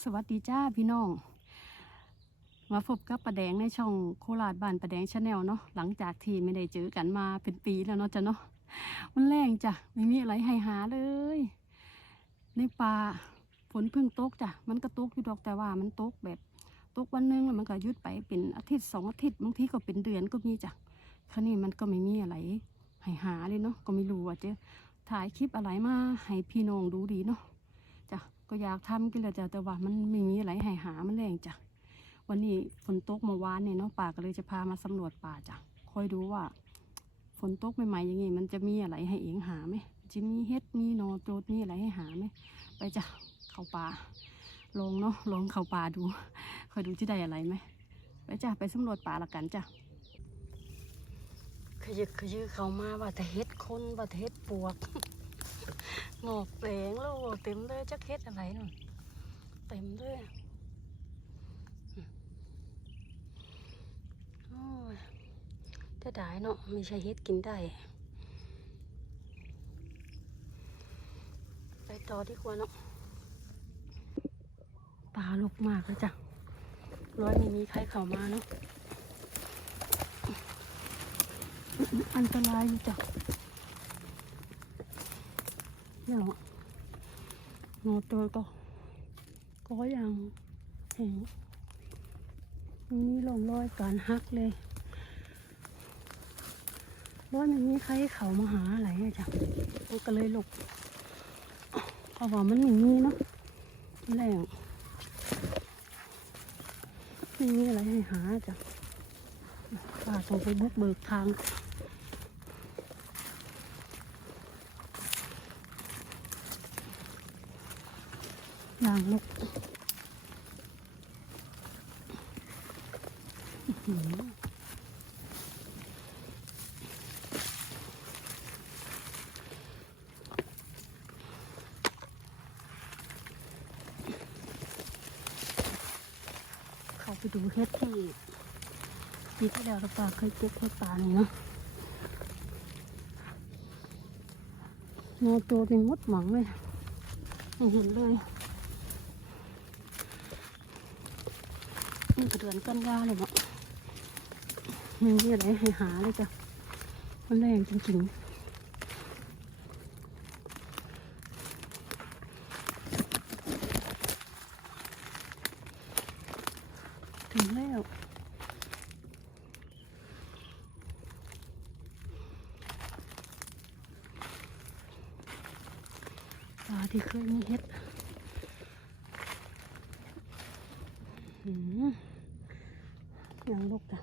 สวัสดีจ้าพี่น้อง มาพบกับประแดงในช่องโคราชบ้านประแดงชาแนลเนาะหลังจากที่ไม่ได้เจอกันมาเป็นปีแล้วเนาะจ้ะเนาะมันแรงจ้ะไม่มีอะไรให้หาเลย ในป่าฝนเพิ่งตกจ้ะมันก็ตกอยู่ดอกแต่ว่ามันตกแบบตกวันนึงแล้วมันก็ยุดไปเป็นอาทิตย์สองอาทิตย์บางทีก็เป็นเดือนก็มีจ้ะคราวนี้มันก็ไม่มีอะไรให้หาเลยเนาะก็ไม่รู้ว่าจะถ่ายคลิปอะไรมาให้พี่น้องดูดีเนาะ จ้ะก็อยากทำกินแหละจ้ะแต่ว่ามันไม่มีอะไรให้หามันแรงจ้ะวันนี้ฝนตกเมื่อวานเนี่ยเนาะป่าก็เลยจะพามาสำรวจป่าจ้ะคอยดูว่าฝนตกใหม่ๆอย่างงี้มันจะมีอะไรให้เองหาไหมจะมีเฮ็ดมีนอโจดมีอะไรให้หาไหมไปจ้ะเข้าป่าลองเนาะลองเข้าป่าดูคอยดูที่ได้อะไรไหมไปจ้ะไปสำรวจป่าละกันจ้ะขยึกขยือเข้ามาว่าแต่เฮ็ดคนว่าแต่เฮ็ดปวก งอกแดงแล้วเต็มเลยจักเฮ็ดอะไรนู่นเต็มเลยอืมโอ้ยจะได้เนาะไม่ใช่เฮ็ดกินได้ไปต่อดีกว่าเนาะปลาลกมากเลยจ้ะร้อยไม่มีใครเข้ามาเนาะอันตรายอยู่จ้ะ เนี่ยหนูตัวก็ก็ยังเห็นมีร่องรอยการหักเลยร้อยมันมีใครเขามาหาอะไรอะจ้ะมันก็เลยหลบเพราะว่ามันไม่มีเนาะแรงไม่มีอะไรให้หาจ้ะป้าต้องไปบุกเบิกทาง อย่างลูกเขาไปดูเฮ็ดที่ปีที่แล้วเราป่าเคยเก็บเฮ็ดป่านี่เนาะงอตัวเป็นมดหมังเลยไม่เห็นเลย นี่ก็เดือนกันยาเลยเนาะยังมีอะไรให้หาเลยจ้ะมันแรงจริงๆถึงแล้วปลาที่เคยมีเห็ดหืมยังลูกจ้ะ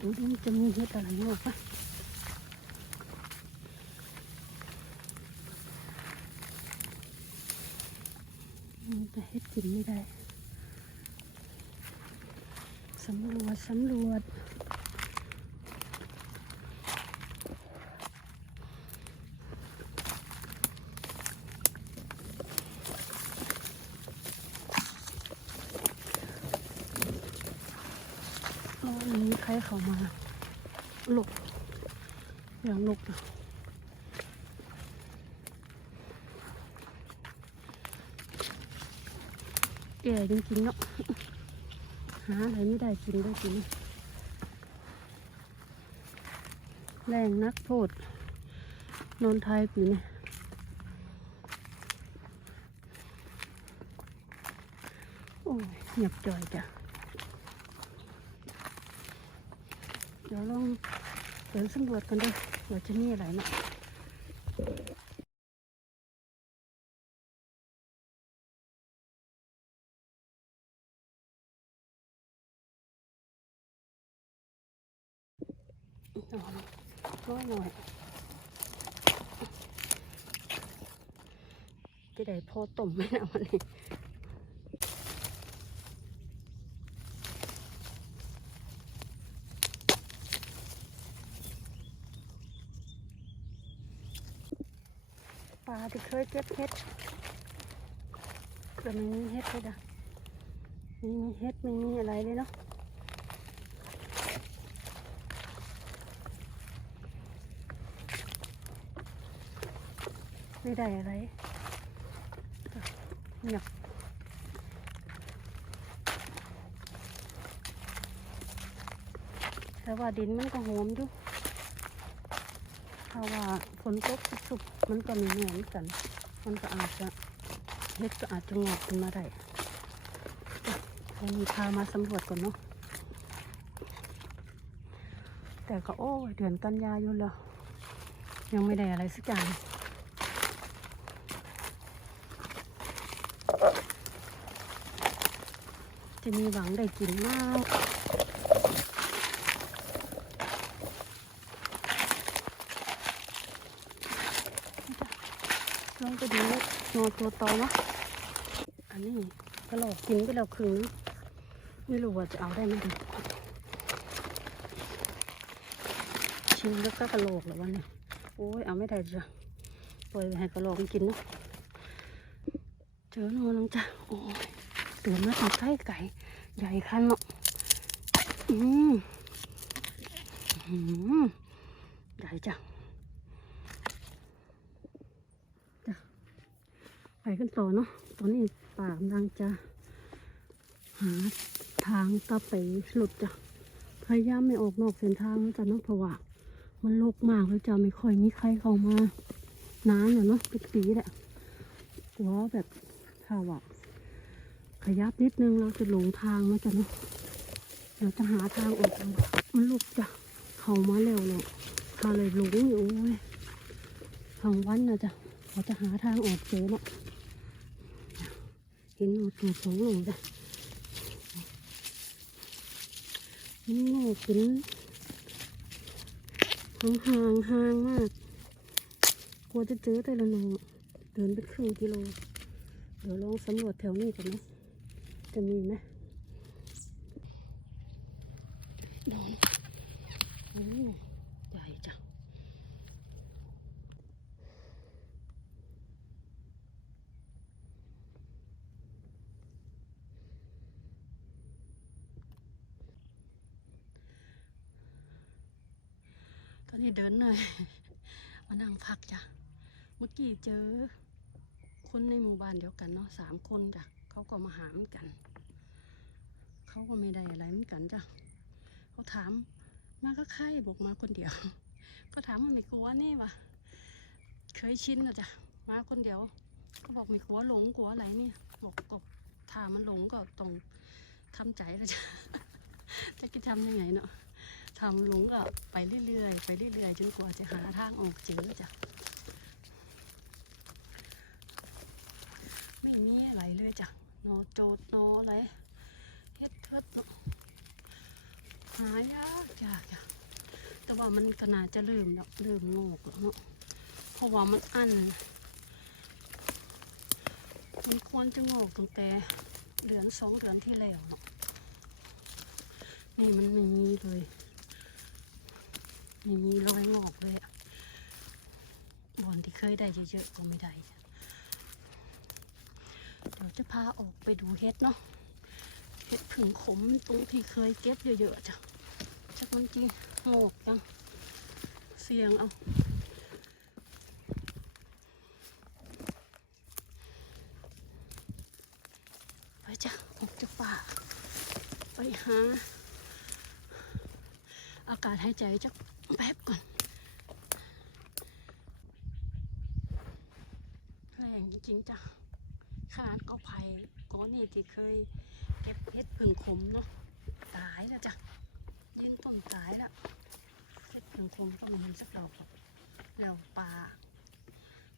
ดูดิมัน จะมีเห็ดอะไรอยู่ปะมันแต่เห็ดกินไม่ได้สำรวจสำรวจอันนี้ใครเขามา ลบอะแก่จริงๆเนาะหาอะไรไม่ได้กินได้กินแรงนักโทษนนไทยปีนี้โอ้ยเงียบจ่อยจ้ะเดี๋ยวลองเดินสำรวจกันด้วย ว่าจะมีอะไรเนาะน้อยหน่อยจะได้พอต้มไหมนะวันนี้ ลาที่เคยเก็บเห็ดแต่ไม่มีเห็ดเลยอะไม่มีเห็ดไม่มีอะไรเลยเนาะไม่ได้อะไรเงียแต่ว่าดินมันก็หอมอยู่ ถ้าว่าฝนตกสุกๆมันก็มีเหมือนกัน มันก็อาจจะเฮ็ดก็อาจจะงอกขึ้นมาได้ยังมีพามาสำรวจก่อนเนาะแต่ก็โอ้เดือนกันยายนแล้ว ยังไม่ได้อะไรสักอย่างจะมีหวังได้กินมาก ลองไปดูนอนตัวโตนะอันนี้กระโหลกกินไปแล้วครึ่งนึงไม่รู้ว่าจะเอาได้ไหมดีชิมแล้วก็กระโหลกเหรอวันนี้โอ้ยเอาไม่ได้จ้ะปล่อยให้กระโหลกมันกินเนาะเจอน่นน้องจ้ะโอ้ยตื่นมาตัดไส้ไก่ใหญ่คันเนาะอืมอืมใหญ่จ้ะจ้ะ ไปกันต่อเนาะ ตอนนี้ป่ากำลังจะ หาทางตะไปหลุดจ้ะ พยายามไม่ออกนอกเส้นทางนะจ้ะเนาะเพราะว่ามันโลกมากแล้วจะไม่ค่อยมีใครเข้ามานานแล้วเนาะเป็นปีแหละกลัวแบบถ้าว่าขยับนิดนึงเราจะหลงทางนะจ๊ะเนาะเราจะหาทางออกมันลูกจ้ะเข้ามาเร็วเลยพาเลยหลงอยู่โอ้ยทั้งวันนะจ๊ะเราจะหาทางออกเจอเนาะ เห็นหนวดตัวสองหลงจ้ะนี่โง่กินห่างห่างห่างมาก กลัวจะเจอแต่ละหนอเดินไปครึ่งกิโล เดี๋ยวลองสำรวจแถวนี้กันนะจะมีไหมนอนโอ้ใหญ่จังตอนนี้ เดินเหน่อย มานั่งพักจ้ะ เมื่อกี้เจอ คนในหมู่บ้านเดียวกันเนาะสามคนจ้ะเขาก็มาหาเหมือนกัน เขาก็ไม่ได้อะไรเหมือนกันจ้ะเขาถามมาก็ใครบอกมาคนเดียว ก็ถามว่าไม่กลัวนี่วะเคยชินนะจ้ะมาคนเดียวก็บอกไม่กลัวหลงกลัวอะไรนี่บอกก็ถ้ามันหลงก็ต้องทำใจแล้วจ้ะจะกินทำยังไงเนาะ ทำหลงก็ไปเรื่อยๆ ไปเรื่อยๆ จนกว่าจะหาทางออกเจอจ้ะ ไม่มีอะไรเลยจ้ะ นอโจดนออะไรเฮ็ดเพิดเนาะหายากยากจ้ะ แต่ว่ามันก็น่าจะเริ่มแล้วเริ่มงอกแล้วเนาะ เพราะว่ามันอันมันควรจะงอกตั้งแต่เดือนสองเดือนที่แล้วเนาะ นี่มันไม่มีเลย ไม่มีรอยงอกเลยอะบอนที่เคยได้เยอะๆก็ไม่ได้ เดี๋ยวจะพาออกไปดูเห็ดเนาะเห็ดผึ่งขมตรงที่เคยเก็บเยอะๆจ้ะชักมันจีโงกจัง เสียงเอาไปจ้ะออกจากป่า ไปหาอากาศหายใจจัก แป๊บก่อน แรงจริงจ้ะ ขนาดก็ไผ่ก็นี่ที่เคยเก็บเห็ดผึ่งขมเนาะ ตายแล้วจ้ะ ยืนต้นตายแล้วเห็ดผึ่งขมก็ม่เห็นสักดอกหรอกแล้วป่า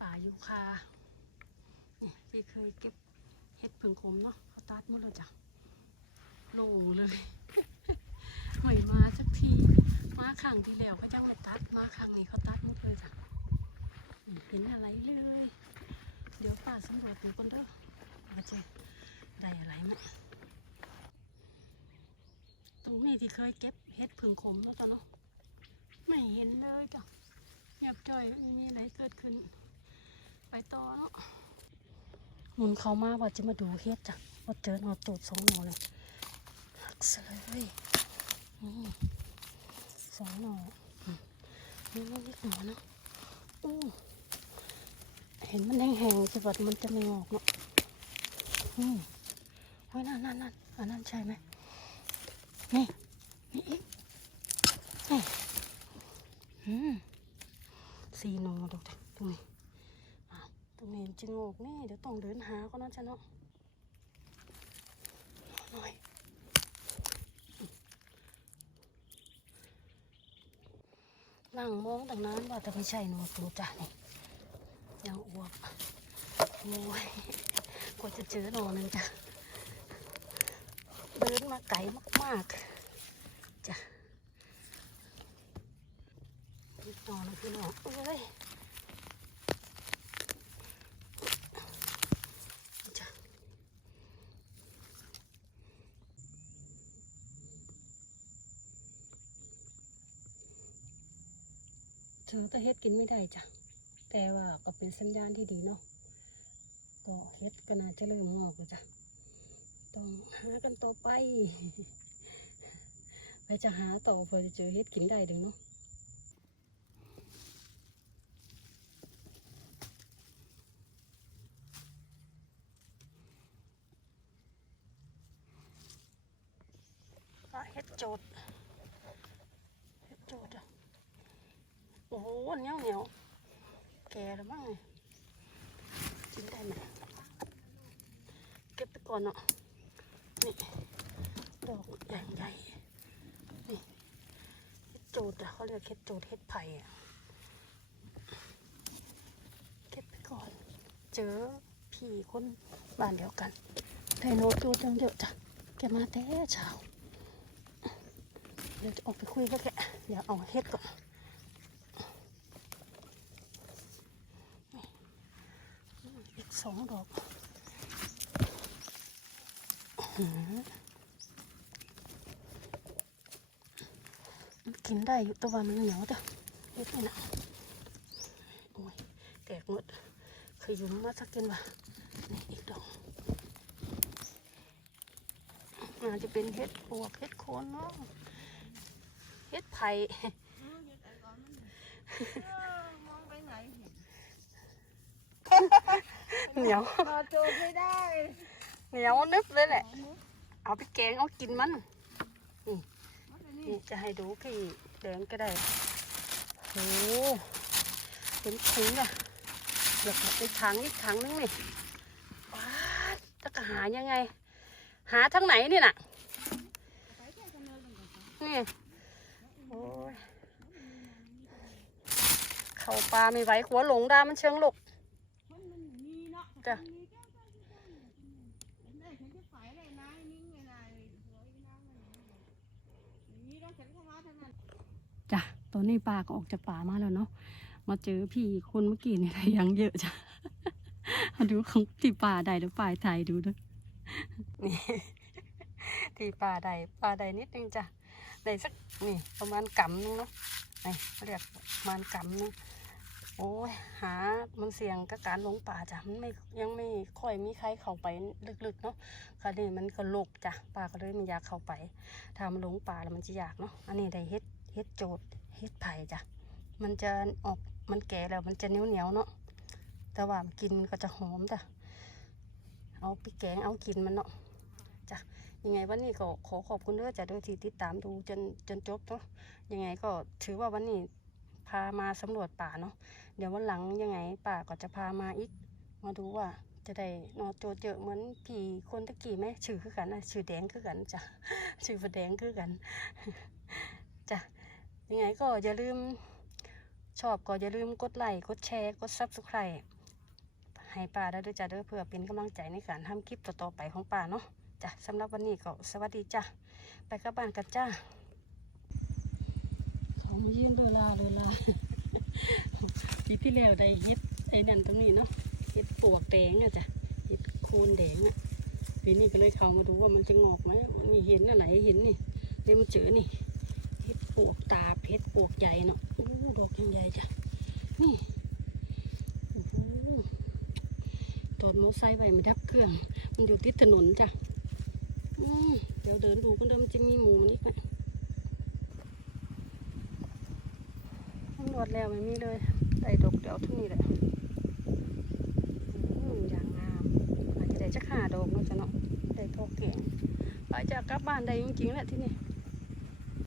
ป่ายูคานี่ที่เคยเก็บเห็ดผึ่งขมเนาะเขาตัดหมดแล้วจ้ะ โล่งเลย ไม่มาก มาครั้งที่แล้วก็จังเลยตัดมาครั้งนี้เขาตัดหมดเลยจ้ะเห็นอะไรเลย เดี๋ยวป่าสำรวจดูกันเด้อว่าจะได้อะไรไหมตรงนี้ที่เคยเก็บเห็ดผึ่งขมแล้วจ้ะเนาะไม่เห็นเลยจ้ะเงียบจ้อยไม่มีอะไรเกิดขึ้น ไปต่อเนาะมุนเขามาว่าจะมาดูเห็ดจ้ะว่าเจอหนอตูดสองหนอเลยหักเลยนี่ สองหนออืมนี่มันอีกหนอเนาะอู้เห็นมันแห้งๆสิบัดมันจะไม่งอกเนาะนี่โอ้ยนั่นนั่นนั่นอันนั้นใช่ไหมนี่นี่อีกนี่อืมสีหนอดอกจ้ะตรงนี้ตรงนี้จะงอกนี่เดี๋ยวต้องเดินหาก็น่าจะเนาะหน่อย นั่งมองตั้งนานว่าจะไม่ใช่หนอตัวจ้ะนี่ยังอ้วกโอ้ยกว่าจะเจอหนอหนึ่งจ้ะเดินมาไกลมากๆจ้ะนี่หนอนะพี่น้องเอ้ย เจอแต่เฮ็ดกินไม่ได้จ้ะ แต่ว่าก็เป็นสัญญาณที่ดีเนาะ ก็เฮ็ดก็น่าจะเริ่มงอกแล้วจ้ะ ต้องหากันต่อไปไปจะหาต่อเพื่อจะเจอเฮ็ดกินได้ดึงเนาะเฮ็ดโจดเฮ็ดโจดอะ โอ้โหเหนียวเหนียวแก่แล้วมั้งเนี่ยกินได้ไหมเก็บไปก่อนเนาะนี่ดอกใหญ่ใหญ่นี่เฮ็ดโจดอะเขาเรียกเฮ็ดโจดเฮ็ดไผ่อะเก็บไปก่อน เจอพี่คนบ้านเดียวกันไดโนโจดจังเยอะจ้ะแกมาแต่เช้าเดี๋ยวจะออกไปคุยกับแกเดี๋ยวเอาเฮ็ดก่อน อีก สองดอกกินได้อยู่แต่ว่ามันเหนียวจ้ะเฮ็ดนี่นะโอ้ยแตกหมดขยุมมาสักกินว่ะนี่อีกดอกอาจจะเป็นเฮ็ดปวกเฮ็ดโคนเนาะเฮ็ดไผ่ มองไปไหน เหนียว รอโจทย์ไม่ได้เหนียวนึบเลยแหละ เอาไปแกงเอากินมันมันเป็นนี่นี่จะให้ดูพี่แดงก็ได้โอ้เป็นถุงอะเดี๋ยวเอาไปถังอีกถังนึงนี่ว้าดจะกหายังไง หาทั้งไหนนี่น่ะไปแค่กันเลยกันก่อนนี่โอ้ยเข้าปลาไม่ไหวหัวหลงดามันเชิงหลก มันมันมีเนาะ จ้ะมันมีแก้วแก้วที่แก้วเนี่ยอืมเห็นได้ฉันจะฝ่ายได้นายนิ่งไงนายหัวอีน้ำมันอย่างนี้ต้องฉันเข้ามาทางนั้นจ้ะตอนนี้ปลาก็ออกจากป่ามาแล้วเนาะมาเจอพี่คนเมื่อกี้นี่ยังเยอะจ้ะมาดูของที่ป่าใดเดี๋ยวป่ายถ่ายดูด้วยนี่ที่ป่าใดป่าใดนิดนึงจ้ะได้สักนี่ประมาณกำนึงเนาะนี่เขาเรียกประมาณกำนึง โอ้ยหามันเสี่ยงกับการหลงป่าจ้ะมันไม่ยังไม่ค่อยมีใครเข้าไปลึกๆเนาะคราวนี้มันก็ลกจ้ะป่าก็เลยไม่อยากเข้าไปถ้ามันหลงป่าแล้วมันจะอยากเนาะอันนี้ได้เฮ็ดเฮ็ดโจดเฮ็ดไผ่จ้ะมันจะออกมันแก่แล้วมันจะเหนียวเหนียวๆเนาะแต่ว่ากินมันก็จะหอมจ้ะเอาไปแกงเอากินมันเนาะจ้ะยังไงวันนี้ก็ขอขอบคุณเด้อจ้ะด้วยที่ติดตามดูจนจนจบเนาะยังไงก็ถือว่าวันนี้พามาสำรวจป่าเนาะ เดี๋ยววันหลังยังไงป่าก็จะพามาอีก มาดูว่า จะได้นอโจเจอเหมือนผีคนตะกี้ไหมชื่อคือกันนะชื่อแดงคือกันจ้ะชื่อว่าแดงคือกันจ้ะยังไงก็อย่าลืมชอบก็อย่าลืมกดไลค์กดแชร์กดซับสไครต์ให้ป้าได้ด้วยจ้ะเด้อเพื่อเป็นกำลังใจในการทำคลิปต่อๆไปของป้าเนาะจ้ะสำหรับวันนี้ก็สวัสดีจ้ะไปกลับบ้านกันจ้าเขามาเยี่ยมเลยลาเลยลา ปีที่แล้วได้เฮ็ดไอ้นั่นตรงนี้เนาะเฮ็ดปวกแดงอะจ้ะเฮ็ดโคนแดงอะปีนี้ก็เลยเข้ามาดูว่ามันจะงอกไหมมีเห็นอันไหนเห็นนี่เดี๋ยวมันเจอนี่เห็ดปวกตาเห็ดปวกใหญ่เนาะอู้ดอกยังใหญ่จ้ะนี่โอ้ตอนมอไซค์ไปไม่ดับเครื่อง มันอยู่ติดถนนจ้ะเดี๋ยวเดินดูกันเดิมนจะมีหมูมันอีกไหมตำรวจแล้วไม่มีเลย เอาทุนี้แหละอย่างงามอาจจะได้จักหาดอกเนะจ้ะเนาะได้ทอแกงไปจจะกลับบ้านได้จริงๆแหละที่นี่